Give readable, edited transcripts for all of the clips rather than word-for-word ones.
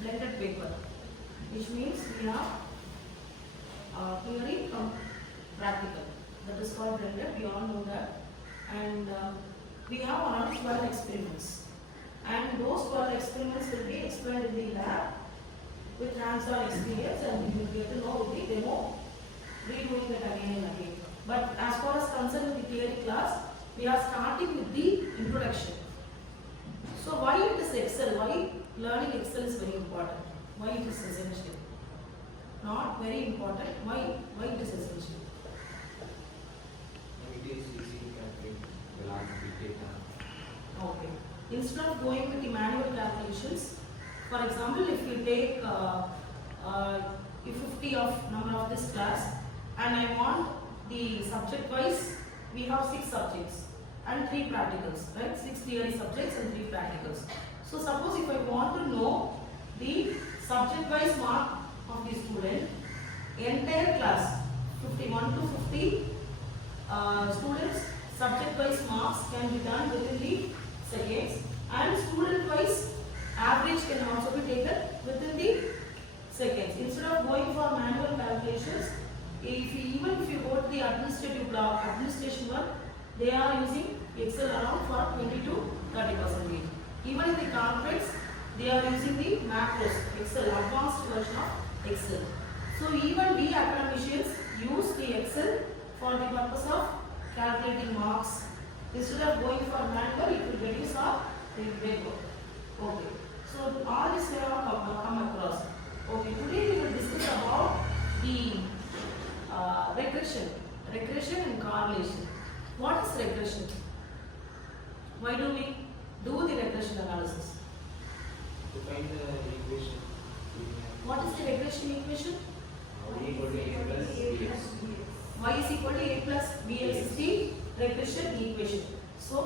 blended paper, which means we have theory from practical. That is called blended. We all know that. And we have around 12 experiments. And those 12 experiments will be explained in the lab with hands-on experience, and you will get to know with the demo, redoing it again and again. But as far as concerned with the theory class, we are starting with the introduction. So why it is Excel? Why learning Excel is very important? Why it is essential? Not very important. Why it is essential? It is easy to calculate the large big data. Okay. Instead of going with the manual calculations, for example, if you take 50 of number of this class, and I want the subject wise, we have 6 subjects and 3 practicals, right? 6 theory subjects and 3 practicals. So suppose if I want to know the subject wise mark of the student, entire class 51 to 50 students, subject wise marks can be done within the seconds, and student wise average can also be taken within the seconds. Instead of going for manual calculations, even if you go to the administrative block, administration one, they are using Excel around for 20 to 30%. Even in the corporates, they are using the macros, Excel, advanced version of Excel. So even we academicians use the Excel for the purpose of calculating marks. Instead of going for manual, it will reduce our weight. Okay. So all this we have come across. Okay. Today we will discuss about the regression and correlation. What is regression? Why do we do the regression analysis? To find the equation. What is the regression equation? Y equal to A plus Bx. Y is equal to A plus Bx is the regression equation. So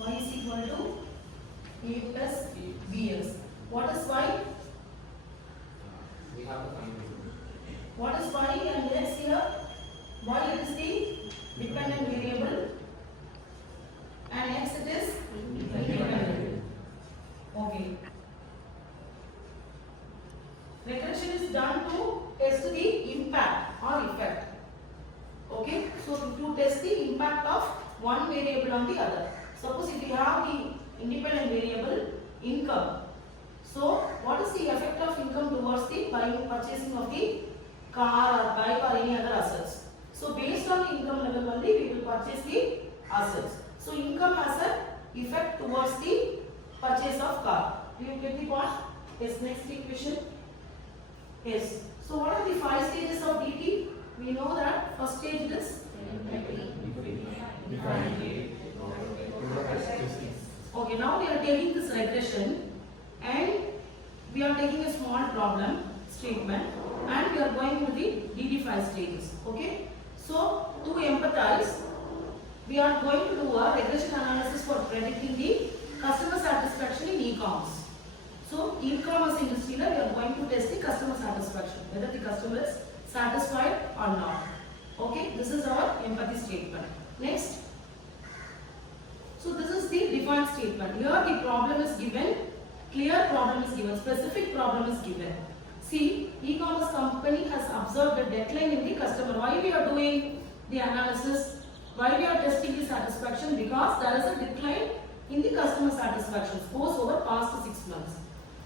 y is equal to A plus Bx. What is y? We have to find it. What is y and x here? Y is the dependent variable and x it is independent. Okay. Regression is done to test the impact or effect. Okay. So to test the impact of one variable on the other. Suppose if you have the independent variable income. So what is the effect of income towards the buying, purchasing of the car or bike or any other assets? So based on the income level only we will purchase the assets. So income has an effect towards the purchase of car. Do you get the point? Yes, next equation. Yes. So what are the 5 stages of DT? We know that first stage is okay, now we are taking this regression and we are taking a small problem statement and we are going to the DT5 stages. Okay. So to empathize, we are going to do a regression analysis for predicting the customer satisfaction in e-commerce. So e-commerce industry, we are going to test the customer satisfaction, whether the customer is satisfied or not. Okay, this is our empathy statement. Next. So this is the defined statement. Here the problem is given, clear problem is given, specific problem is given. See, e-commerce company has observed a decline in the customer. Why we are doing the analysis? Why we are testing the satisfaction? Because there is a decline in the customer satisfaction, suppose over past 6 months.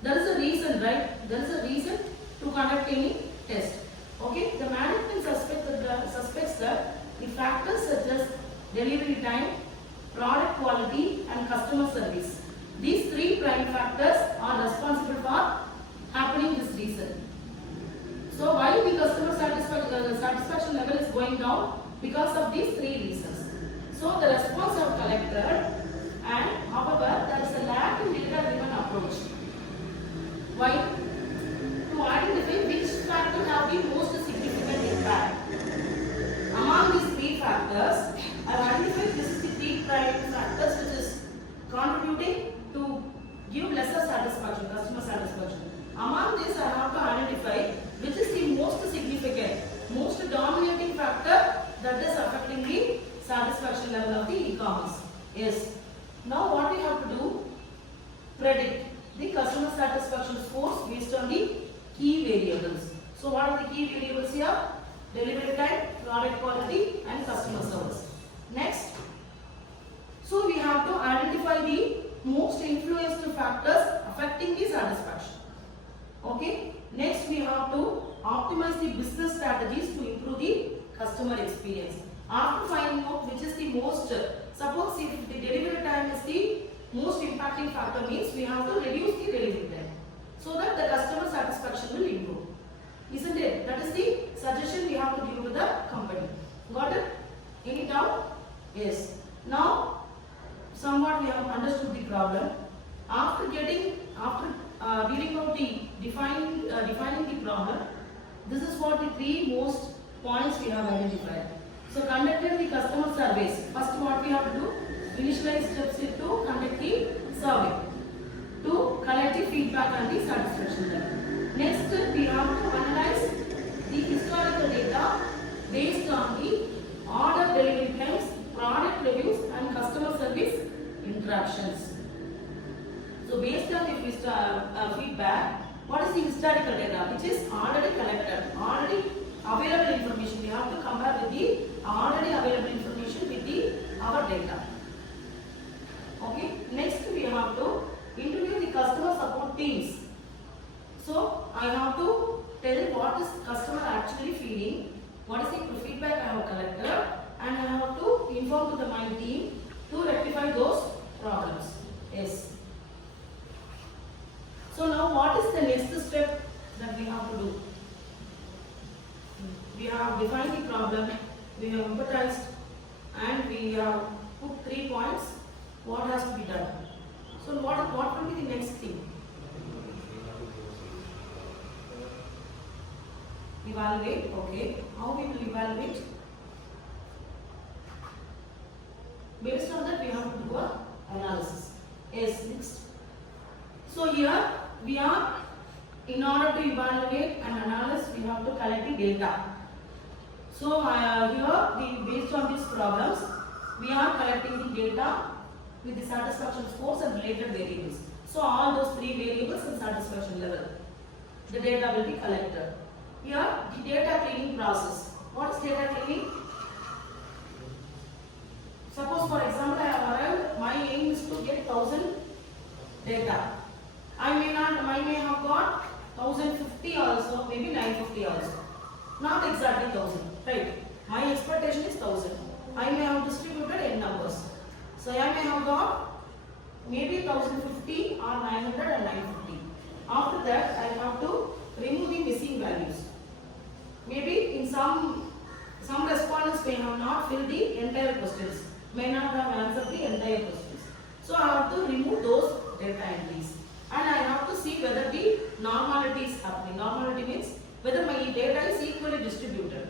There is a reason, right? There is a reason to conduct any test. Okay, the management suspects that the factors such as delivery time, product quality and customer service. These 3 prime factors are responsible for happening this reason. So why the customer satisfaction level is going down? Because of these 3 reasons. So the response are collected and however there is a lack in data-driven approach. Why? To identify which factor have the most significant impact. Among these 3 factors, I have identified this is the 3 prime factors which is contributing to give lesser satisfaction, customer satisfaction. Among this, I have to identify which is the most significant, most dominating factor that is affecting the satisfaction level of the e-commerce. Yes. Now what we have to do? predict the customer satisfaction scores based on the key variables. So what are the key variables here? Delivery time, product quality and customer service. Next, so we have to identify the most influential factors affecting the satisfaction. Okay. Next, we have to optimize the business strategies to improve the customer experience. After finding out which is the most, suppose if the delivery time is the most impacting factor, means we have to reduce the delivery time so that the customer satisfaction will improve. Isn't it? That is the suggestion we have to give to the company. Got it? Any doubt? Yes. Now, somewhat we have understood the problem. After reading out the defining the problem, this is what the three most points we have identified. So conducted the customer surveys. First, what we have to do? Initialize steps is to conduct the survey to collect the feedback and the satisfaction level. Next, we have to analyze the historical data based on the order delivery times, product reviews and customer service interactions. So based on the feedback, what is the historical data which is already collected, already available information? We have to compare with the already available information with our data. Okay. Next, we have to interview the customer support teams. So I have to tell what is customer actually feeling, what is the feedback I have collected, and I have to inform to my team to rectify those problems. Yes. So now what is the next step that we have to do? We have defined the problem, we have empathized, and we have put 3 points. What has to be done? So what will be the next thing? Evaluate. Okay. How we will evaluate? Based on that, we have to do an analysis. Yes, next. So here we are, in order to evaluate and analyze, we have to collect the data. So here, based on these problems, we are collecting the data with the satisfaction scores and related variables. So all those 3 variables and satisfaction level, the data will be collected. Here, the data cleaning process. What is data cleaning? Suppose, for example, I have arrived, my aim is to get 1000 data. I may have got 1050 also, maybe 950 also. Not exactly 1000, right? My expectation is 1000. I may have distributed n numbers. So I may have got maybe 1050 or 900 and 950. After that, I have to remove the missing values. Maybe in some respondents may have not filled the entire questions, may not have answered the entire questions. So I have to remove those data entries. And I have to see whether the normality is happening. Normality means whether my data is equally distributed.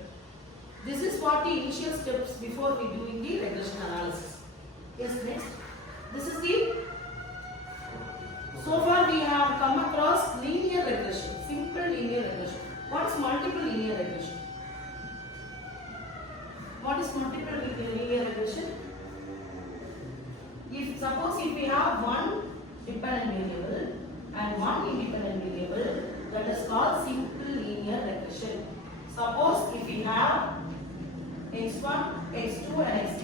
This is what the initial steps before we doing the regression analysis. Yes, next. This is the, so far we have come across linear regression, simple linear regression. What is multiple linear regression? What is multiple linear regression? Suppose if we have one dependent variable and one independent variable, that is called simple linear regression. Suppose if we have x1, x2 and x3.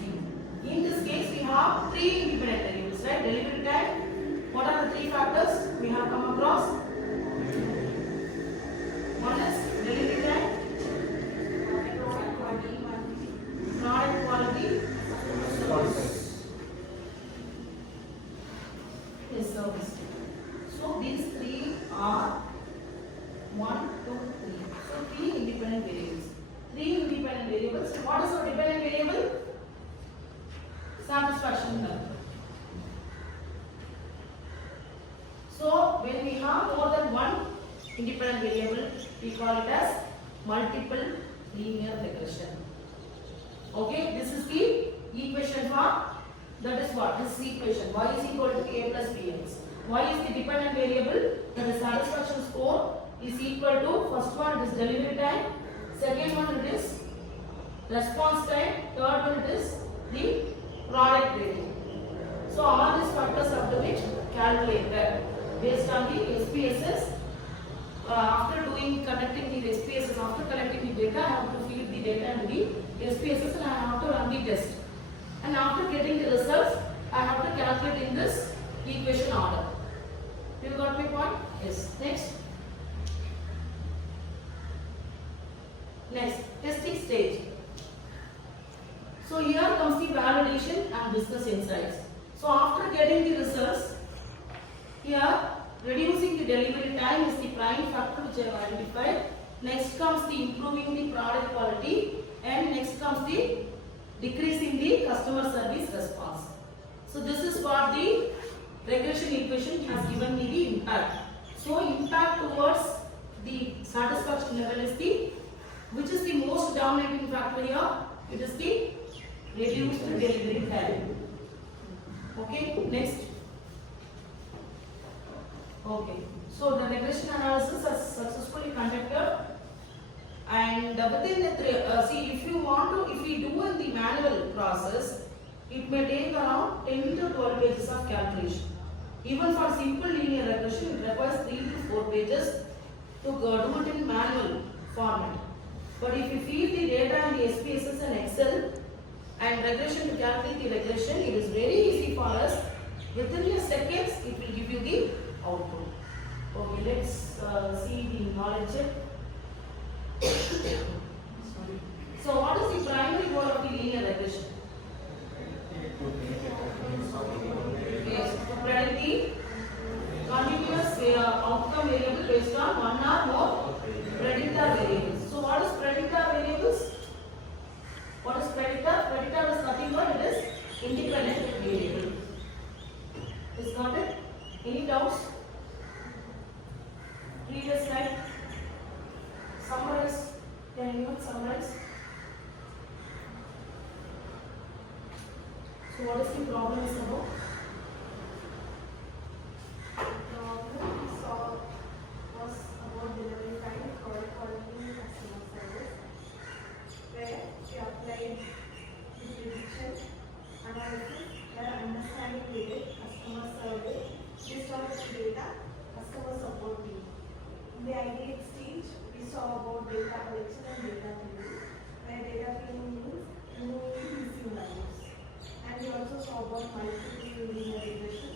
In this case we have 3 independent variables, right? Delivery time. What are the 3 factors we have come across? One is delivery time, product quality, service. Yes, service. So these 3 are 1, 2, 3. So 3 independent variables. 3 independent variables. What is our dependent variable? Satisfaction level. So when we have more than one independent variable, we call it as multiple linear regression. Okay, this is the equation for, that is what? This is equation. Y is equal to a plus bx. Y is the dependent variable, that is satisfaction score is equal to, first one it is delivery time, second one it is response time, third one it is the product rating. So all these factors have to be calculator based on the SPSS. After connecting the SPSS, after collecting the data, I have to feed the data into the SPSS and I have to run the test. And after getting the results, I have to calculate in this equation order. You got my point? Yes. Next. Next, testing stage. So here comes the validation and business insights. So after getting the results, here reducing the delivery time is the prime factor which I have identified. Next comes the improving the product quality, and next comes the decreasing the customer service response. So this is what the regression equation has given me the impact. So impact towards the satisfaction level is the, which is the most dominating factor here? It is the reduced delivery time. Okay, next. Okay, so the regression analysis is successfully conducted, and within the if we do in the manual process, it may take around 10 to 12 pages of calculation. Even for simple linear regression, it requires 3 to 4 pages to do it in manual format. But if you feed the data in the SPSS and Excel and regression to calculate the regression, it is very easy for us. Within the seconds, it will give you the output. Okay, let's see the knowledge check. So, what is the primary goal of the linear regression? Yes, to predict the continuous outcome variable based on one or more predictor variables. So, what is predictor variables? What is predictor? Predictor is nothing but it is independent variable. Is got it? Any doubts? Previous slide. Summarize. Can anyone summarize? So what is the problem is about? The problem we saw was about delivery time, product quality, and customer service, where we applied the prediction analysis, where understanding needed, customer survey, based on the data, customer support team. In the ideate stage, we saw about data collection and data cleaning, where data cleaning means removing missing values. And we also saw about multiple linear regression.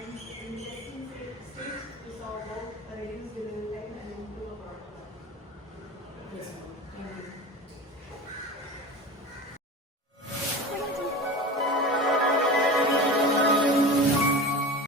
And in the testing stage, we saw about reduced delivery time and improve product quality. Yes, thank you.